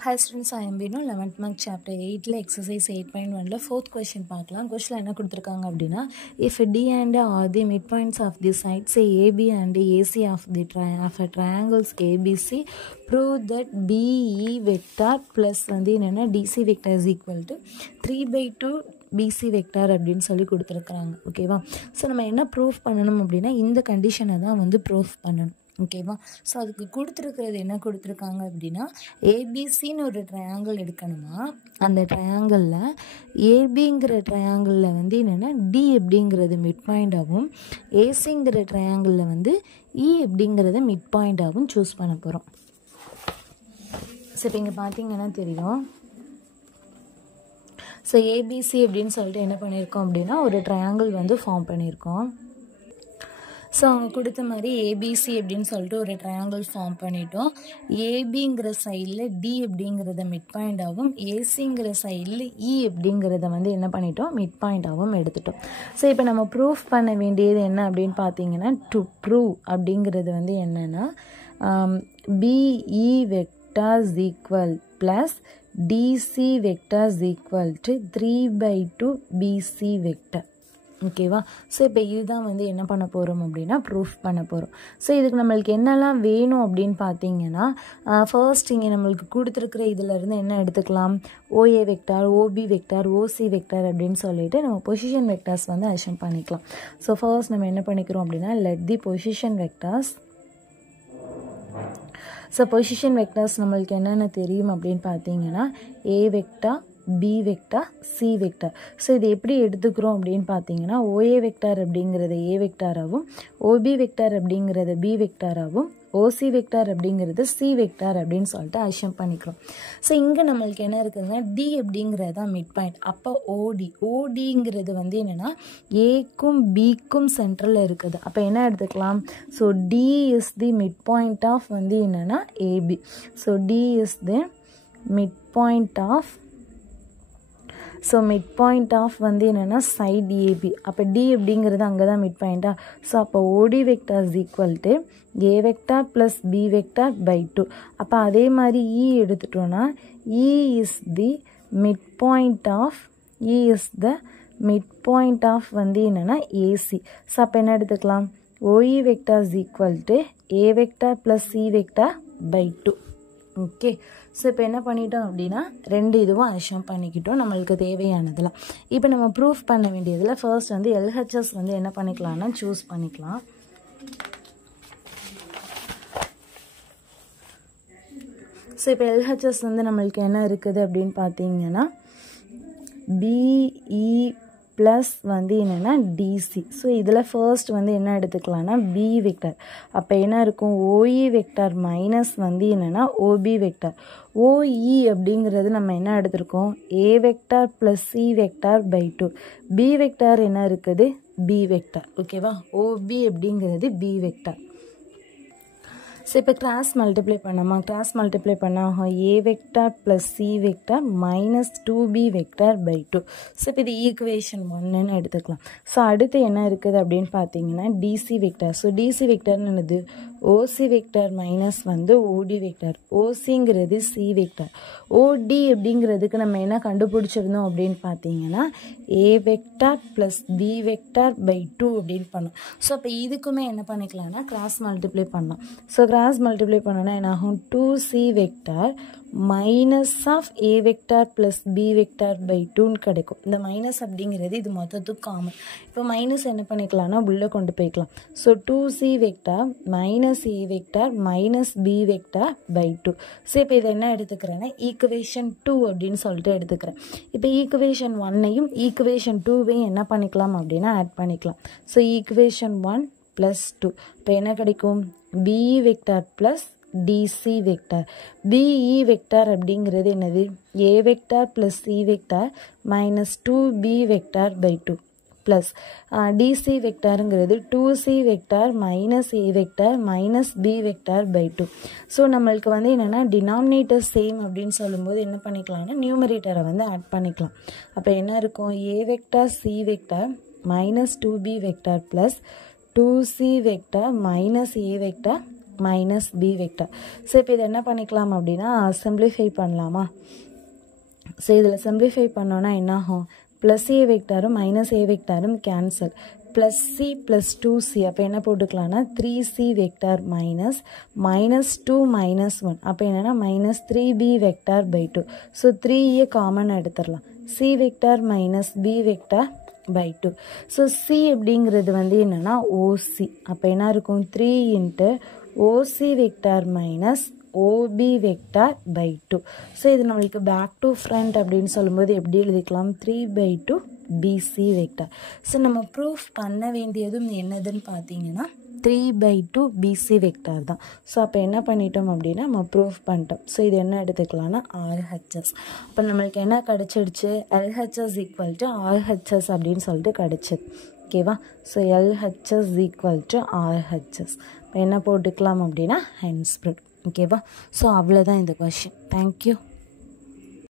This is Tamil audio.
Hi students, I am Bino. 11th month chapter 8 exercise 8.1 fourth question பார்க்கலாம். question என்ன கொடுத்திருக்காங்க அப்படினா if D and A are the midpoints of the sides say AB and AC of the triangles ABC, prove that BE vector plus வந்து என்னன்னா DC vector is equal to 3/2 BC vector அப்படின்னு சொல்லி கொடுத்திருக்காங்க. ஓகேவா? ஸோ நம்ம என்ன ப்ரூஃப் பண்ணணும் அப்படின்னா இந்த கண்டிஷனை தான் வந்து ப்ரூஃப் பண்ணணும். ஓகேவா? ஸோ அதுக்கு கொடுத்துருக்கிறது என்ன கொடுத்துருக்காங்க அப்படின்னா ஏபிசின்னு ஒரு ட்ரையாங்கிள் எடுக்கணுமா, அந்த ட்ரையாங்கிளில் ஏபிங்கிற ட்ரையாங்கிளில் வந்து என்னென்னா டி அப்படிங்கிறது மிட் பாயிண்டாகவும் ஏசிங்கிற ட்ரையாங்கிளில் வந்து இ அப்படிங்கிறத மிட் பாயிண்டாகவும் சூஸ் பண்ண போகிறோம். ஸோ இப்போ இங்கே பார்த்தீங்கன்னா தெரியும். ஸோ ஏபிசி அப்படின்னு சொல்லிட்டு என்ன பண்ணியிருக்கோம் அப்படின்னா ஒரு ட்ரையாங்கிள் வந்து ஃபார்ம் பண்ணியிருக்கோம். ஸோ அவங்க கொடுத்த மாதிரி ஏபிசி அப்படின்னு சொல்லிட்டு ஒரு ட்ரையாங்கிள் ஃபார்ம் பண்ணிட்டோம். ஏபிங்கிற சைடில் டி அப்படிங்கிறத மிட் பாயிண்டாகவும் ஏசிங்கிற சைடில் இ அப்படிங்கிறத வந்து என்ன பண்ணிட்டோம், மிட் பாயிண்டாகவும் எடுத்துட்டோம். ஸோ இப்போ நம்ம ப்ரூஃப் பண்ண வேண்டியது என்ன அப்படின்னு பார்த்தீங்கன்னா டு ப்ரூவ் அப்படிங்கிறது வந்து என்னென்னா PE vectors equal plus DC vectors equal to 3/2 PC vector. ஓகேவா? ஸோ இப்போ இதுதான் வந்து என்ன பண்ண போகிறோம் அப்படின்னா ப்ரூஃப் பண்ண போகிறோம். ஸோ இதுக்கு நம்மளுக்கு என்னெல்லாம் வேணும் அப்படின்னு பார்த்தீங்கன்னா ஃபர்ஸ்ட் இங்கே நம்மளுக்கு கொடுத்துருக்குற இதிலேருந்து என்ன எடுத்துக்கலாம், OA vector, OB vector, OC vector அப்படின்னு சொல்லிட்டு நம்ம பொசிஷன் வெக்டார்ஸ் வந்து அசைன் பண்ணிக்கலாம். ஸோ ஃபர்ஸ்ட் நம்ம என்ன பண்ணிக்கிறோம் அப்படின்னா let the position vectors. So position vectors நம்மளுக்கு என்னென்ன தெரியும் அப்படின்னு பார்த்தீங்கன்னா A vector, B vector, C vector. So இது எப்படி எடுத்துக்கிறோம் அப்படின்னு பார்த்தீங்கன்னா ஓஏ வெக்டார் அப்படிங்கிறத ஏ வெக்டாராகவும் ஓபி வெக்டார் அப்படிங்கிறத பி வெக்டாராகவும் ஓசி வெக்டார் அப்படிங்கிறது சி வெக்டார் அப்படின்னு சொல்லிட்டு அசைன் பண்ணிக்கிறோம். ஸோ இங்கே நம்மளுக்கு என்ன இருக்குதுன்னா டி அப்படிங்கிறது தான் மிட் பாயிண்ட். அப்போ ஓடிங்கிறது வந்து என்னென்னா ஏக்கும் பிக்கும் சென்ட்ரலில் இருக்குது. அப்போ என்ன எடுத்துக்கலாம், so D is the mid point of வந்து என்னென்னா AB. So D is the mid point of, so mid point of வந்து என்னென்னா சைட் ஏபி. அப்போ டி அப்படிங்கிறது அங்கே தான் மிட் பாயிண்டா. ஸோ அப்போ OD vector is equal to A vector plus B vector by 2. அப்போ அதே மாதிரி இ எடுத்துட்டோன்னா E is the mid point of, E is the mid point of வந்து என்னென்னா ஏசி. ஸோ அப்போ என்ன எடுத்துக்கலாம், OE vector is equal to A vector plus C vector by 2. Okay. So இப்போ என்ன பண்ணிட்டோம் அப்படின்னா ரெண்டு இதுவும் அசைன் பண்ணிக்கிட்டோம் நம்மளுக்கு தேவையானதெல்லாம். இப்போ நம்ம ப்ரூஃப் பண்ண வேண்டியதில் ஃபர்ஸ்ட் வந்து எல்ஹெச்எஸ் வந்து என்ன பண்ணிக்கலாம்னா சூஸ் பண்ணிக்கலாம். ஸோ இப்போ எல்ஹெச்எஸ் வந்து நம்மளுக்கு என்ன இருக்குது அப்படின்னு பார்த்தீங்கன்னா பிஇ ப்ளஸ் வந்து என்னென்னா டிசி. ஸோ இதில் ஃபர்ஸ்ட் வந்து என்ன எடுத்துக்கலாம்னா பி வெக்டார். அப்போ என்ன இருக்கும், ஓஇ வெக்டார் மைனஸ் வந்து என்னென்னா ஓபி வெக்டார். ஓஇ அப்படிங்கிறது நம்ம என்ன எடுத்திருக்கோம், A vector plus C vector by 2. B vector என்ன இருக்குது, பி வெக்டார். ஓகேவா? ஓபி அப்படிங்கிறது பி வெக்டார். ஸோ இப்போ கிராஸ் மல்டிப்ளை பண்ணோமா, கிராஸ் மல்டிப்ளை பண்ணால் A vector plus C vector minus 2b vector by 2. So இப்போ இது ஈக்குவேஷன் 1ன்னு எடுத்துக்கலாம். ஸோ அடுத்து என்ன இருக்குது அப்படின்னு பார்த்தீங்கன்னா டிசி வெக்டார். ஸோ டிசி வெக்டார்னு என்னது, ஓசி வெக்டார் மைனஸ் வந்து ஓடி வெக்டார். ஓசிங்கிறது C vector. ஓடி அப்படிங்கிறதுக்கு நம்ம என்ன கண்டுபிடிச்சிருந்தோம் அப்படின்னு பார்த்தீங்கன்னா A vector plus B vector by 2 அப்படின்னு பண்ணோம். ஸோ அப்போ இதுக்குமே என்ன பண்ணிக்கலாம்னா கிராஸ் மல்டிப்ளை பண்ணலாம். ஸோ கிராஸ் மல்டிப்ளை பண்ணோன்னா என்ன ஆகும், 2c vector minus of A vector plus B vector by 2ன்னு கிடைக்கும். இந்த மைனஸ் அப்படிங்கிறது இது மொத்தத்துக்கு காமன். இப்போ மைனஸ் என்ன பண்ணிக்கலாம்னா உள்ளே கொண்டு போய்க்கலாம். So 2c vector minus A vector minus B vector by 2. So இப்போ இதை என்ன எடுத்துக்கிறேன்னா ஈக்குவேஷன் 2 அப்படின்னு சொல்லிட்டு எடுத்துக்கிறேன். இப்போ ஈக்குவேஷன் 1ஐயும் ஈக்குவேஷன் 2வையும் என்ன பண்ணிக்கலாம் அப்படின்னா ஆட் பண்ணிக்கலாம். ஸோ ஈக்குவேஷன் 1 ப்ளஸ் 2 இப்போ என்ன கிடைக்கும், BE vector plus DC vector. BE vector அப்படிங்கிறது என்னது, A vector plus C vector minus 2b vector by 2 plus DC வெக்டாருங்கிறது 2c vector minus A vector minus B vector by 2. So நம்மளுக்கு வந்து என்னென்னா டினாமினேட்டர் சேம் அப்படின்னு சொல்லும்போது என்ன பண்ணிக்கலாம்னா நியூமரேட்டரை வந்து ஆட் பண்ணிக்கலாம். அப்போ என்ன இருக்கும், A vector C vector minus 2b vector plus 2c vector minus A vector minus B vector. So இப்போ இதை என்ன பண்ணிக்கலாம் அப்படின்னா சிம்பிளிஃபை பண்ணலாமா? ஸோ இதில் சிம்பிளிஃபை பண்ணோன்னா என்ன ஆகும்? ப்ளஸ் ஏ வெக்டாரும் மைனஸ் ஏ வெக்டாரும் cancel. Plus C plus 2c. அப்போ என்ன போட்டுக்கலாம்னா 3c வெக்டார் மைனஸ் -2 -1. அப்போ என்னென்னா minus 3b vector by 2. So 3a common எடுத்துடலாம். C vector minus B vector by 2. So C அப்படிங்கிறது வந்து என்னென்னா ஓசி. அப்போ என்ன இருக்கும்? 3 into OC vector minus OB vector by 2. So இது நம்மளுக்கு பேக் டு ஃப்ரண்ட் அப்படின்னு சொல்லும்போது எப்படி எழுதிக்கலாம்? 3/2 பிசி வெக்டார். ஸோ நம்ம ப்ரூஃப் பண்ண வேண்டியதும் என்னதுன்னு பார்த்தீங்கன்னா 3/2 பிசி வெக்டார் தான். ஸோ அப்போ என்ன பண்ணிட்டோம் அப்படின்னா நம்ம ப்ரூஃப் பண்ணிட்டோம். ஸோ இது என்ன எடுத்துக்கலாம்னா ஆர்ஹெச்எஸ். அப்போ நம்மளுக்கு என்ன கிடச்சிடுச்சு? எல்ஹெச்எஸ் ஈக்குவல் டு ஆர்ஹெச்எஸ் அப்படின்னு சொல்லிட்டு கிடச்சிது. ஓகேவா? So LHS equal to RHS. இப்போ என்ன போட்டுக்கலாம் அப்படின்னா ஹென்ஸ்பிரிட். ஓகேவா? ஸோ அவ்வளோதான் இந்த கொஷின். தேங்க்யூ.